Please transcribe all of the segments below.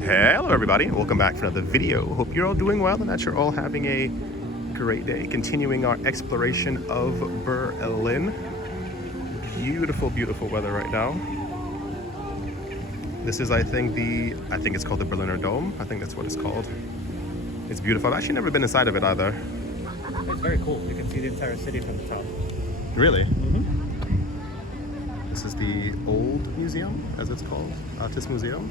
Hello everybody, welcome back to another video. Hope you're all doing well and that you're all having a great day. Continuing our exploration of Berlin. Beautiful, beautiful weather right now. This is, I think it's called the Berliner Dome. I think that's what it's called. It's beautiful. I've actually never been inside of it either. It's very cool. You can see the entire city from the top. Really? Mm-hmm. This is the old museum, as it's called, Artist Museum.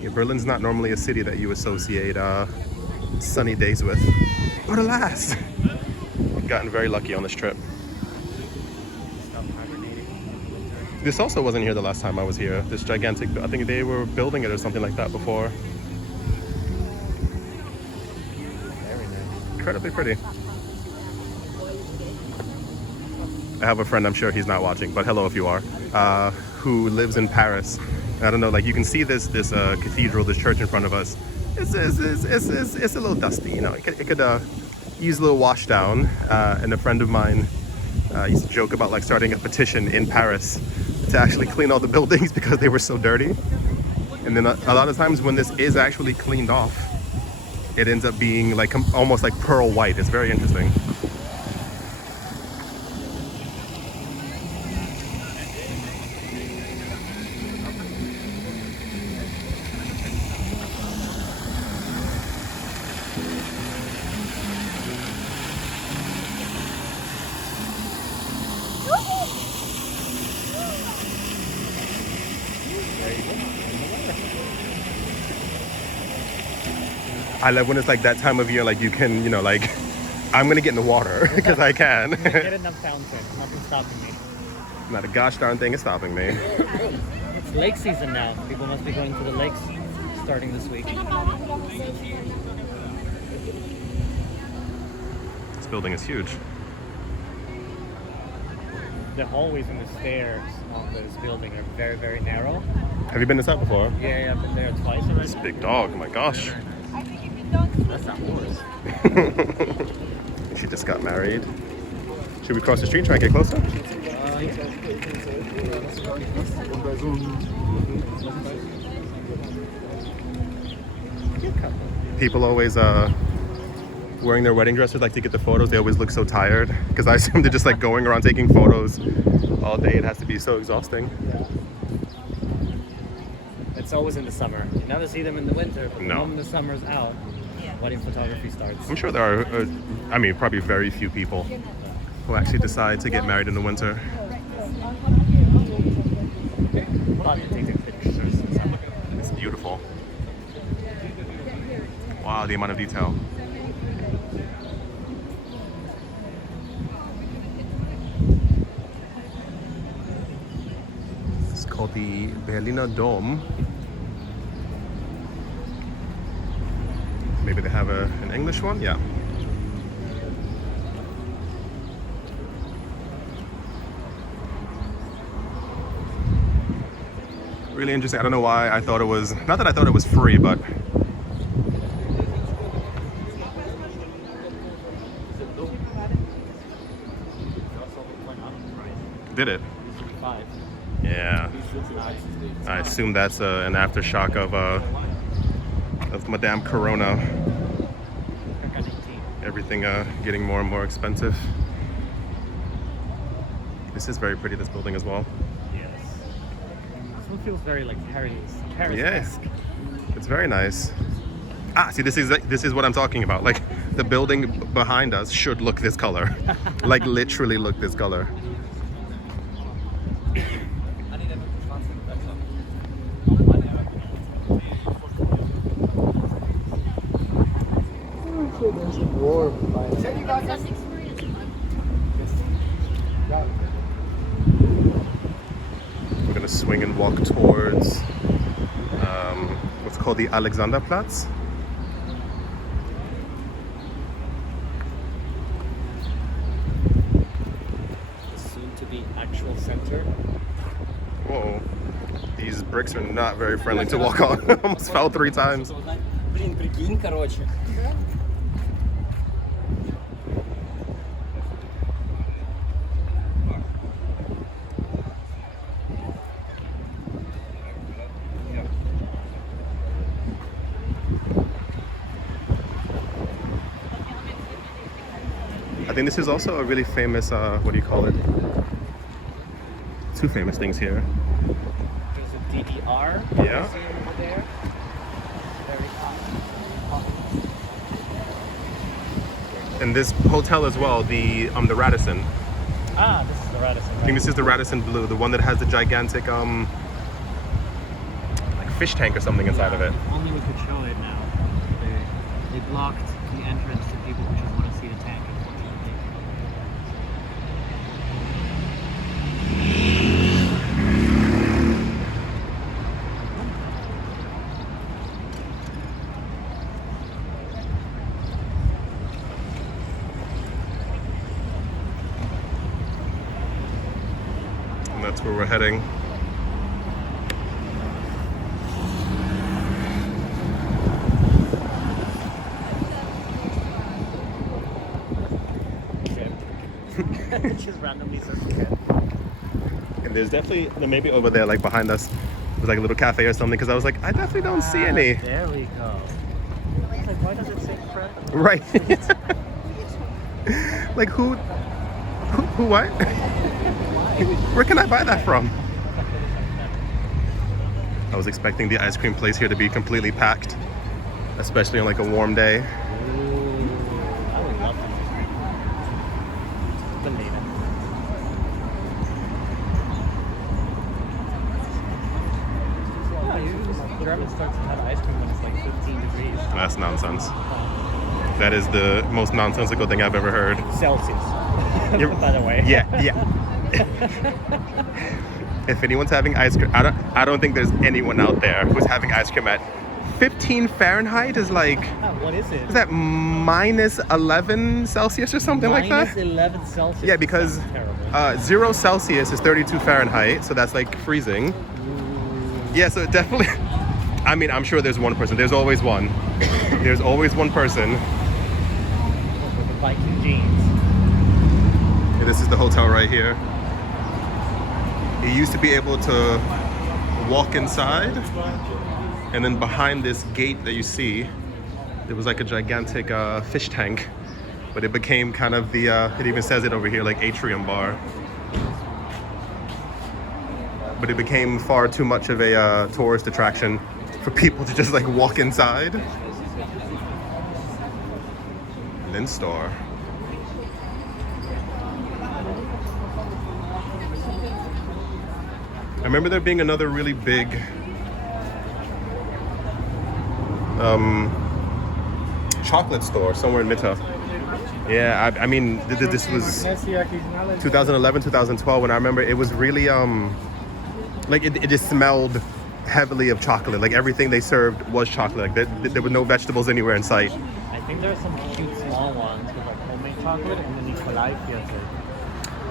Yeah, Berlin's not normally a city that you associate sunny days with, but alas, we've gotten very lucky on this trip. This also wasn't here the last time I was here. This gigantic, I think they were building it or something like that before. Very nice. Incredibly pretty. I have a friend, I'm sure he's not watching, but hello if you are, who lives in Paris. I don't know, like you can see this cathedral, this church in front of us. It's a little dusty, you know. It could use a little wash down. And a friend of mine used to joke about like starting a petition in Paris to actually clean all the buildings because they were so dirty. And then a lot of times when this is actually cleaned off, it ends up being like almost like pearl white. It's very interesting. I love when it's like that time of year, like you can, you know, like, I'm gonna get in the water because I can. Get in the fountain. Nothing's stopping me. Not a gosh darn thing is stopping me. It's lake season now. People must be going to the lakes starting this week. This building is huge. The hallways and the stairs on this building are very, very narrow. Have you been inside before? Yeah, I've been there twice already. This big dog, oh my gosh. That's not yours. She just got married. Should we cross the street and try and get closer? People always wearing their wedding dresses like to get the photos. They always look so tired because I assume they're just like going around taking photos all day. It has to be so exhausting. Yeah. It's always in the summer. You never see them in the winter, but the moment the summer's out, wedding photography starts. I'm sure there are, I mean, probably very few people who actually decide to get married in the winter. It's beautiful. Wow, the amount of detail. It's called the Berliner Dome. Maybe they have an English one? Yeah. Really interesting. I don't know why I thought it was, not that I thought it was free, but did it? Yeah. I assume that's an aftershock of Madame Corona. Everything getting more and more expensive. This is very pretty, this building as well. Yes. This one feels very like Paris-esque. Yes. It's very nice. See, this is what I'm talking about. Like the building behind us should look this color. Like literally look this color. There's a dwarf. We're gonna swing and walk towards what's called the Alexanderplatz. Soon to be actual center. Whoa, these bricks are not very friendly to walk on. Almost fell 3 times. Блин, прикинь, короче. think this is also a really famous, what do you call it? Two famous things here. There's a DDR. Yeah. Over there. Very And this hotel as well, the Radisson. Ah, this is the Radisson. I think this is the Radisson Blue, the one that has the gigantic like fish tank or something inside of it. Only we could show it now. They blocked the entrance to people who just want to see the tank, unfortunately. And that's where we're heading. Just randomly says okay. And there's definitely, maybe over there, like behind us, was like a little cafe or something, because I was like, I definitely don't see any. There we go. I was like, why does it say Fred? Right. Like who what? Where can I buy that from? I was expecting the ice cream place here to be completely packed, especially on like a warm day. Ooh, I would love to. Believe it. German starts to have ice cream when it's like 15 degrees. That's nonsense. That is the most nonsensical thing I've ever heard. Celsius. By the way. Yeah. If anyone's having ice cream, I don't think there's anyone out there who's having ice cream at 15 Fahrenheit is like, What is it? is that minus 11 Celsius or something like that? Minus 11 Celsius. Yeah, because Terrible. 0 Celsius is 32 Fahrenheit, so that's like freezing. Yeah, so it definitely, I mean, I'm sure there's one person. There's always one. There's always one person. With the Viking jeans. And this is the hotel right here. You used to be able to walk inside, and then behind this gate that you see, there was like a gigantic fish tank, but it became kind of the, it even says it over here, like atrium bar. But it became far too much of a tourist attraction for people to just like walk inside. Lynn store. I remember there being another really big chocolate store somewhere in Mitte. Yeah, I mean, this was 2011, 2012, when I remember it was really, like it just smelled heavily of chocolate. Like everything they served was chocolate. Like there were no vegetables anywhere in sight. I think there are some cute small ones with like homemade chocolate and the Nikolai Theater.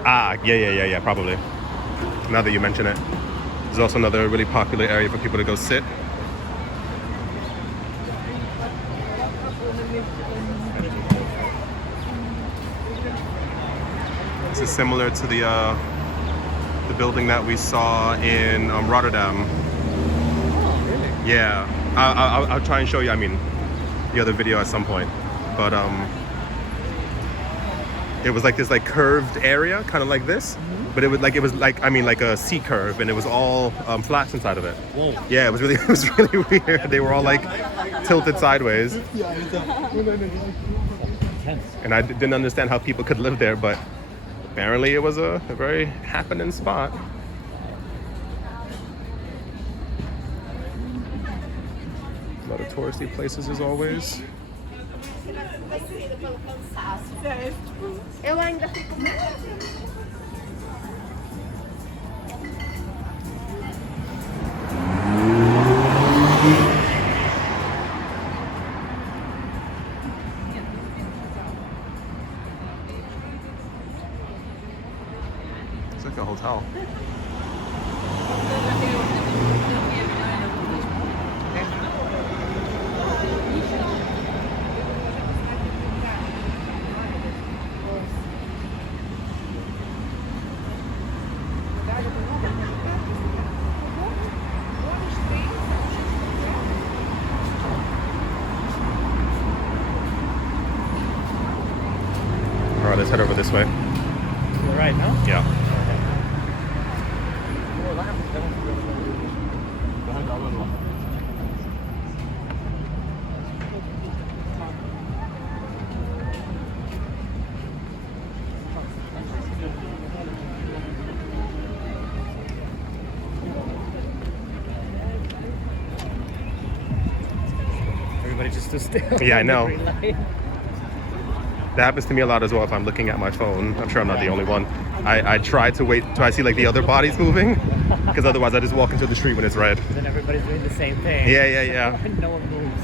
Ah, yeah, probably. Now that you mention it. There's also another really popular area for people to go sit. This is similar to the building that we saw in Rotterdam. Yeah, I'll try and show you. I mean, the other video at some point, but it was like this like curved area, kind of like this, but it was like I mean like a C curve, and it was all flats inside of it. Whoa. Yeah, it was really weird. They were all like tilted sideways, and I didn't understand how people could live there, but apparently it was a very happening spot. A lot of touristy places as always. Eu ainda fico It's like a hotel. Let's head over this way. You're right, no? Yeah. Everybody just stood still. Yeah, I know. Green light. That happens to me a lot as well if I'm looking at my phone. I'm sure I'm not the only one. I try to wait till I see like the other bodies moving, because otherwise I just walk into the street when it's red. Then everybody's doing the same thing. Yeah. No one moves.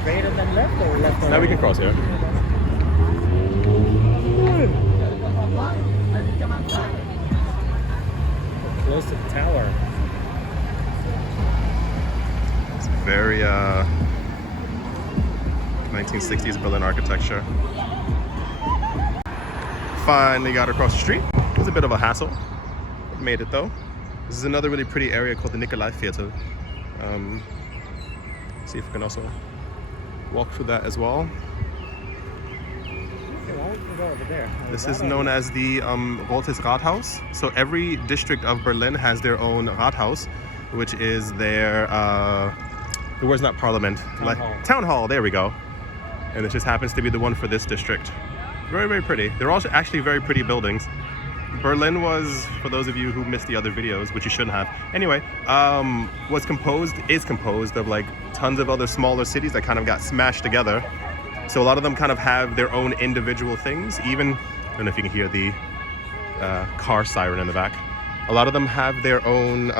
Straight and then left or left? Now we can cross here. Close to the tower. It's very 1960s Berlin architecture. Finally got across the street. It was a bit of a hassle. Made it though. This is another really pretty area called the Nikolai Viertel. See if we can also walk through that as well. Okay, well, we can go over there. This is known as the Rotes Rathaus. So every district of Berlin has their own Rathaus, which is their, the word's not parliament. Town hall, there we go. And it just happens to be the one for this district. Very, very pretty. They're also actually very pretty buildings. Berlin was, for those of you who missed the other videos, which you shouldn't have. Anyway, is composed of like tons of other smaller cities that kind of got smashed together. So a lot of them kind of have their own individual things. Even, I don't know if you can hear the car siren in the back. A lot of them have their own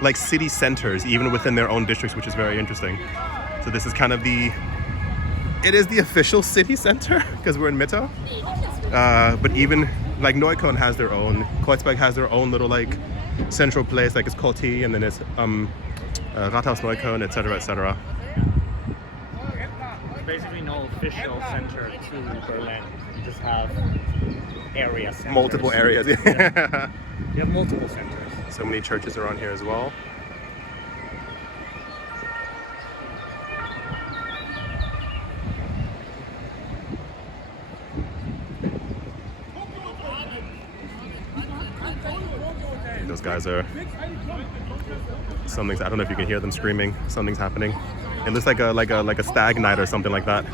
like city centers, even within their own districts, which is very interesting. So this is kind of it is the official city center because we're in Mitte. But even like Neukölln has their own, Kreuzberg has their own little like central place, like it's Corti, and then it's Rathaus Neukölln, etc., etc. Basically no official center to Berlin. You just have area centers. Multiple areas. Yeah. You have multiple centers. So many churches around here as well. Those guys are, something's, I don't know if you can hear them screaming. Something's happening. It looks like a stag night or something like that.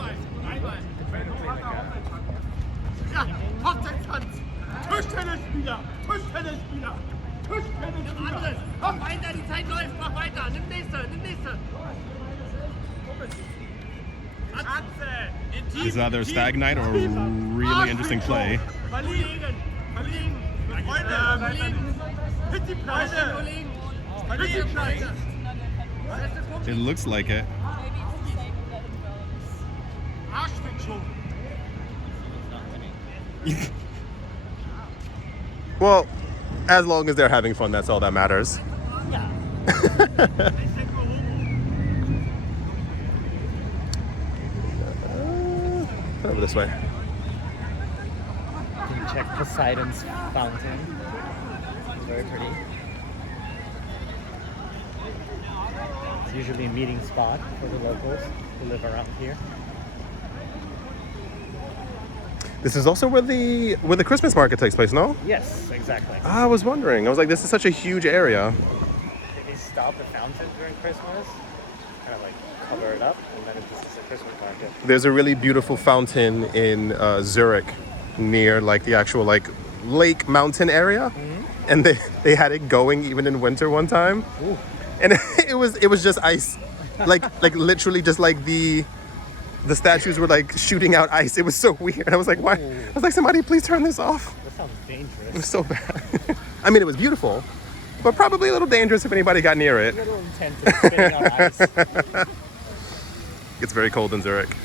Is either a stag night or a really interesting play. It looks like it. Well, as long as they're having fun, that's all that matters. Over this way. You can check Poseidon's fountain. It's very pretty. It's usually a meeting spot for the locals who live around here. This is also where the Christmas market takes place, no? Yes, exactly. I was wondering. I was like, this is such a huge area. They stop the fountain during Christmas, kind of like cover it up, and then this is a Christmas market. There's a really beautiful fountain in Zurich, near like the actual like lake mountain area, and they had it going even in winter one time. Ooh. And it was just ice, like literally just like the statues were like shooting out ice. It was so weird. I was like, why? I was like, somebody please turn this off. That sounds dangerous. It was so bad. I mean, it was beautiful, but probably a little dangerous if anybody got near it. A little intense in spitting out ice. It's very cold in Zurich.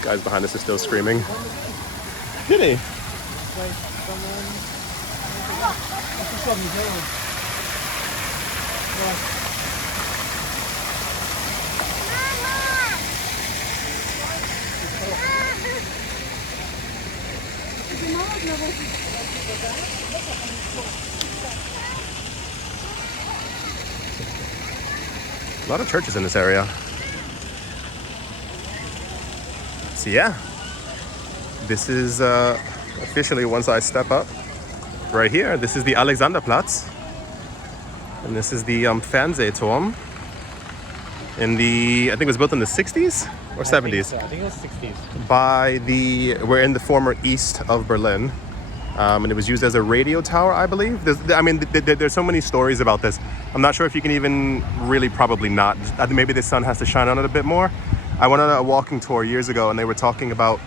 Guys behind us is still screaming. Did he? It's like someone... A lot of churches in this area. So yeah, this is officially, once I step up right here, this is the Alexanderplatz. And this is the Fernsehturm. In the, I think it was built in the 60s or 70s. I think it was 60s. We're in the former east of Berlin. And it was used as a radio tower, I believe. There's so many stories about this. I'm not sure if you can even really, probably not. I think maybe the sun has to shine on it a bit more. I went on a walking tour years ago and they were talking about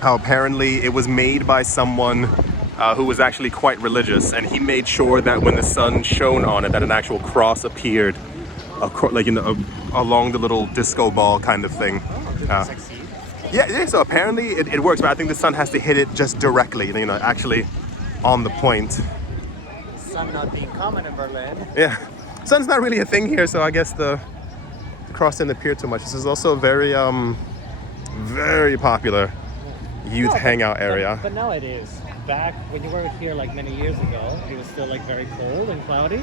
how apparently it was made by someone who was actually quite religious, and he made sure that when the sun shone on it, that an actual cross appeared, along the little disco ball kind of thing. Succeed. Yeah, so apparently it works, but I think the sun has to hit it just directly, actually on the point. Sun not being common in Berlin. Yeah, sun's not really a thing here, so I guess the cross didn't appear too much. This is also a very, very popular youth hangout area. But now it is. Back when you were here like many years ago, it was still like very cold and cloudy.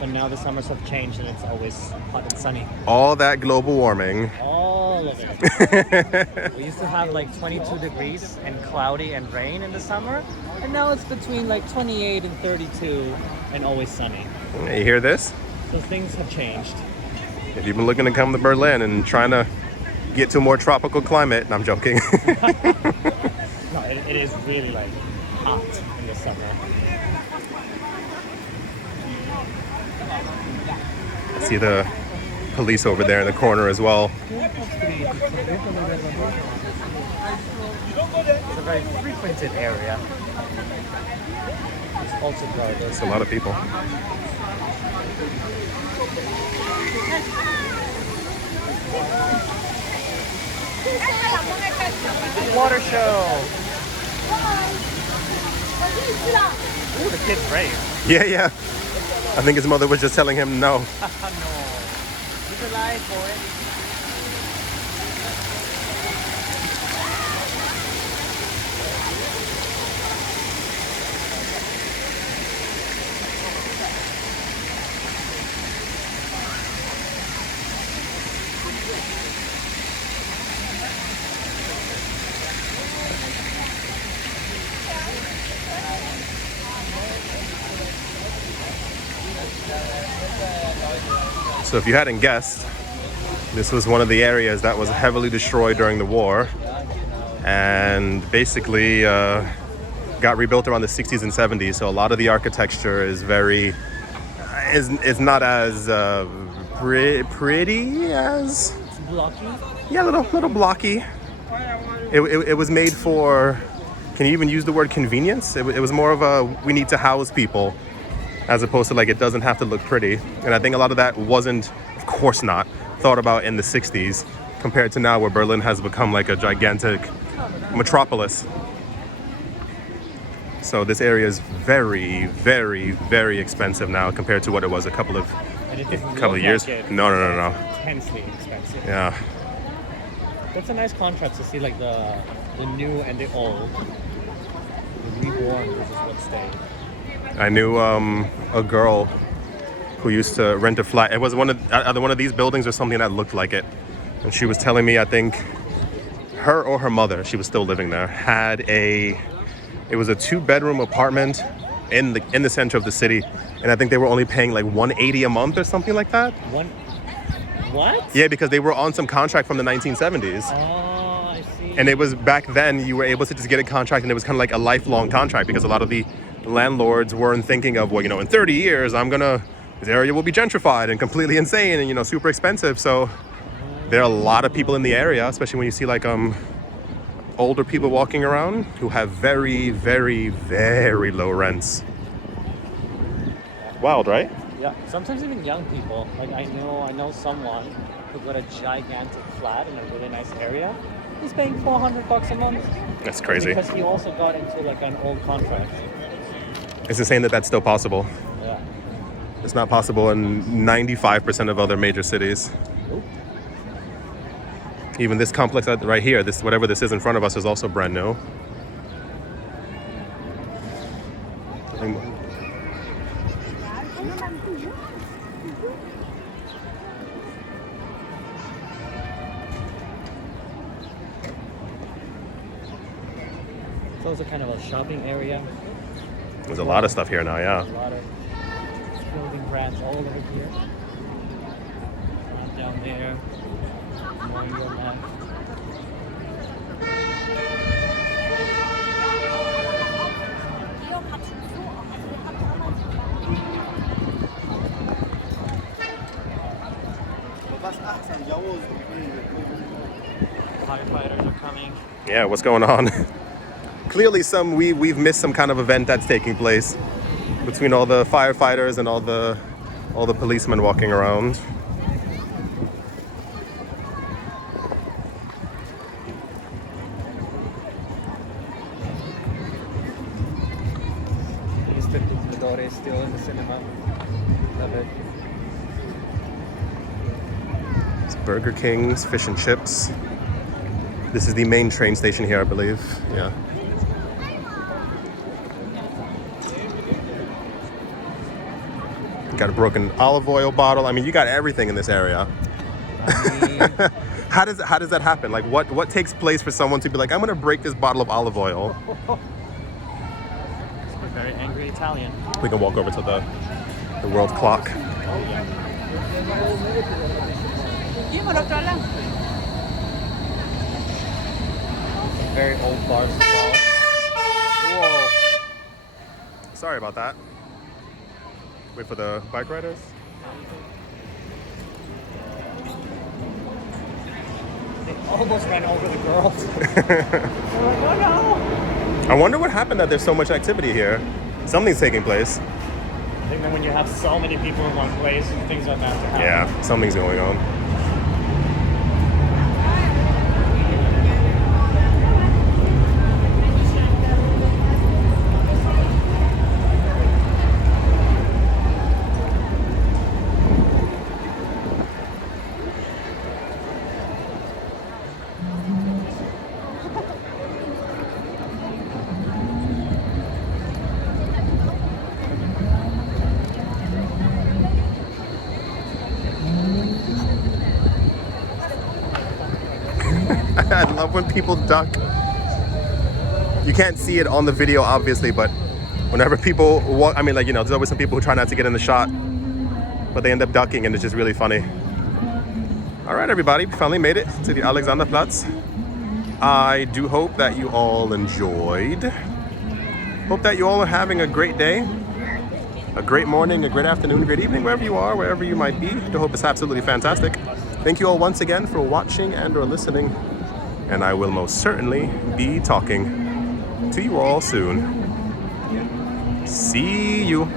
But now the summers have changed and it's always hot and sunny. All that global warming. All of it. We used to have like 22 degrees and cloudy and rain in the summer. And now it's between like 28 and 32 and always sunny. You hear this? So things have changed. If you've been looking to come to Berlin and trying to get to a more tropical climate, I'm joking. No, it is really like hot in the summer. I see the police over there in the corner as well. It's a very frequented area. It's also crowded. It's a lot of people. Water show. Ooh, the kid's brave. Yeah. I think his mother was just telling him no. No. He's alive, boy. So if you hadn't guessed, this was one of the areas that was heavily destroyed during the war and basically got rebuilt around the 60s and 70s. So a lot of the architecture is not as pretty as... It's blocky. Yeah, a little blocky. It was made for, can you even use the word convenience? It was more of a, we need to house people, as opposed to like it doesn't have to look pretty. And I think a lot of that wasn't, of course not, thought about in the 60s compared to now where Berlin has become like a gigantic metropolis. So this area is very, very, very expensive now compared to what it was a couple of years. No. Intensely expensive. Yeah. That's a nice contrast to see like the new and the old. The reborn versus what stayed. I knew a girl who used to rent a flat. It was either one of these buildings or something that looked like it. And she was telling me, I think her or her mother, she was still living there, it was a 2-bedroom apartment in the center of the city. And I think they were only paying like $180 a month or something like that. What? Yeah, because they were on some contract from the 1970s. Oh, I see. And it was back then you were able to just get a contract and it was kind of like a lifelong contract because a lot of the landlords weren't thinking of, well, in 30 years, this area will be gentrified and completely insane and, super expensive. So there are a lot of people in the area, especially when you see like older people walking around who have very, very, very low rents. Wild, right? Yeah, sometimes even young people. Like I know someone who got a gigantic flat in a really nice area. He's paying $400 a month. That's crazy. Because he also got into like an old contract. It's insane that that's still possible. Yeah. It's not possible in 95% of other major cities. Ooh. Even this complex right here, whatever this is in front of us, is also brand new. It's also kind of a shopping area. There's a lot of stuff here now, A yeah. lot of clothing brands all over here. One down there. More on your left. Firefighters are coming. Yeah, what's going on? Clearly we've missed some kind of event that's taking place between all the firefighters and all the policemen walking around. Mr. Picador is still in the cinema. Love it. It's Burger King's Fish and Chips. This is the main train station here, I believe. Yeah. You got a broken olive oil bottle. I mean, you got everything in this area. How does that happen? Like, what takes place for someone to be like, I'm gonna break this bottle of olive oil? It's a very angry Italian. We can walk over to the world clock. Very old bars as well. Whoa. Sorry about that. Wait for the bike riders. They almost ran over the girls. Oh no! I wonder what happened that there's so much activity here. Something's taking place. I think that when you have so many people in one place, things are bound to happen. Yeah, something's going on. I love when people duck. You can't see it on the video, obviously, but whenever people walk, I mean, like, you know, there's always some people who try not to get in the shot, but they end up ducking, and it's just really funny. All right, everybody, we finally made it to the Alexanderplatz. I do hope that you all enjoyed. Hope that you all are having a great day, a great morning, a great afternoon, a great evening, wherever you are, wherever you might be. I hope it's absolutely fantastic. Thank you all once again for watching and or listening. And I will most certainly be talking to you all soon. See you.